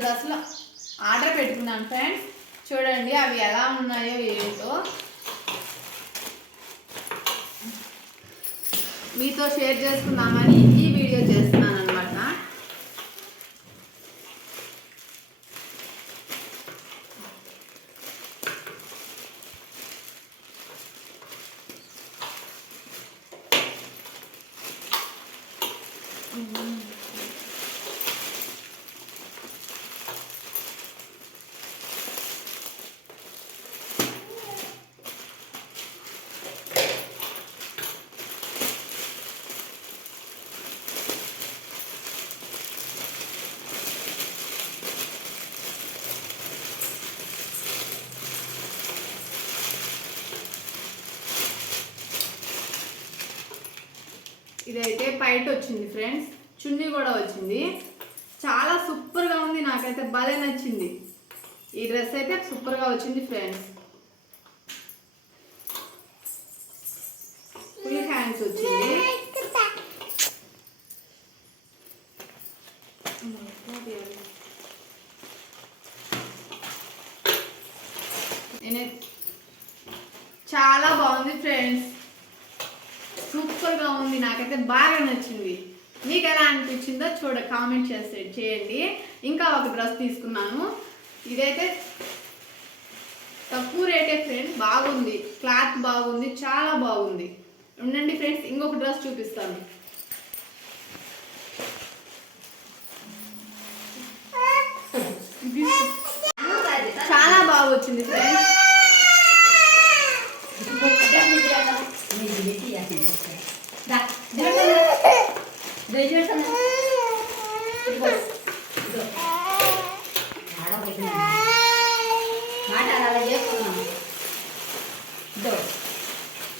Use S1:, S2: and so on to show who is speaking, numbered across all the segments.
S1: డ్రెస్సులు ఆర్డర్ పెట్టుకున్నాను ఫ్రెండ్స్. చూడండి అవి ఎలా ఉన్నాయో ఏంటో మీతో షేర్ చేసుకుందామని ఈ వీడియో చేస్తున్నాను అనమాట ఇదైతే పైట వచ్చింది ఫ్రెండ్స్. చున్నీ కూడా వచ్చింది. చాలా సూపర్గా ఉంది. నాకైతే భలే నచ్చింది. ఈ డ్రెస్ అయితే సూపర్గా వచ్చింది ఫ్రెండ్స్. ఫుల్ హ్యాండ్స్ వచ్చింది. చాలా బాగుంది ఫ్రెండ్స్. సూపర్గా ఉంది. నాకైతే బాగా నచ్చింది. మీకు ఎలా అనిపించిందో చూడ కామెంట్ చేస్తే చేయండి. ఇంకా ఒక డ్రెస్ తీసుకున్నాను. ఇదైతే తక్కువ రేటే ఫ్రెండ్స్ బాగుంది. క్లాత్ బాగుంది చాలా బాగుంది. ఉండండి ఫ్రెండ్స్ ఇంకొక డ్రెస్ చూపిస్తాను. చాలా బాగా వచ్చింది ఫ్రెండ్స్.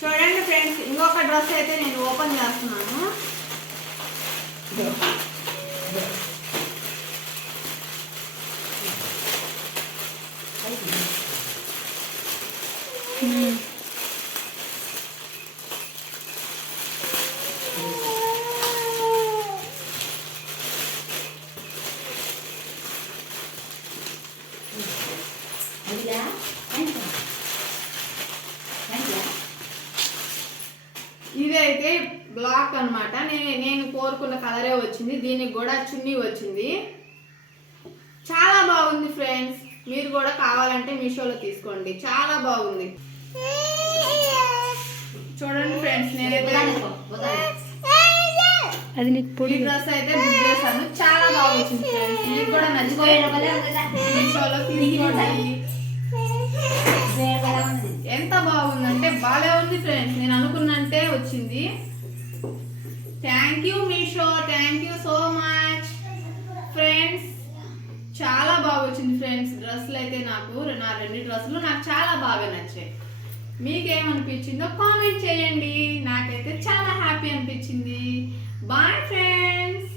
S1: చూడండి ఫ్రెండ్స్ ఇంకొక డ్రెస్ అయితే నేను ఓపెన్ చేస్తున్నాను. ఇదైతే బ్లాక్ అన్నమాట. నేను నేను కోరుకున్న కలరే వచ్చింది. దీనికి కూడా చున్నీ వచ్చింది. చాలా బాగుంది ఫ్రెండ్స్. మీరు కూడా కావాలంటే మీషోలో తీసుకోండి. చాలా బాగుంది. చూడండి ఫ్రెండ్స్ నేనైతే
S2: అది నీకు
S1: ఈ
S2: పొడి
S1: డ్రెస్ అయితే బుక్ చేశాను చాలా బాగా వచ్చింది ఫ్రెండ్స్. మీకు కూడా నచ్చితే మీషోలో తీసుకోండి. ఎంత బాగుందంటే బాగా ఉంది ఫ్రెండ్స్ నేను అనుకున్నంటే వచ్చింది. Thank you Meesho thank you so much friends చాలా బాగా వచ్చింది ఫ్రెండ్స్ డ్రెస్సులు అయితే నాకు నా రెండు డ్రెస్సులు నాకు చాలా బాగా నచ్చాయి. మీకేమనిపించిందో కామెంట్ చేయండి. నాకైతే చాలా హ్యాపీ అనిపించింది. Bye friends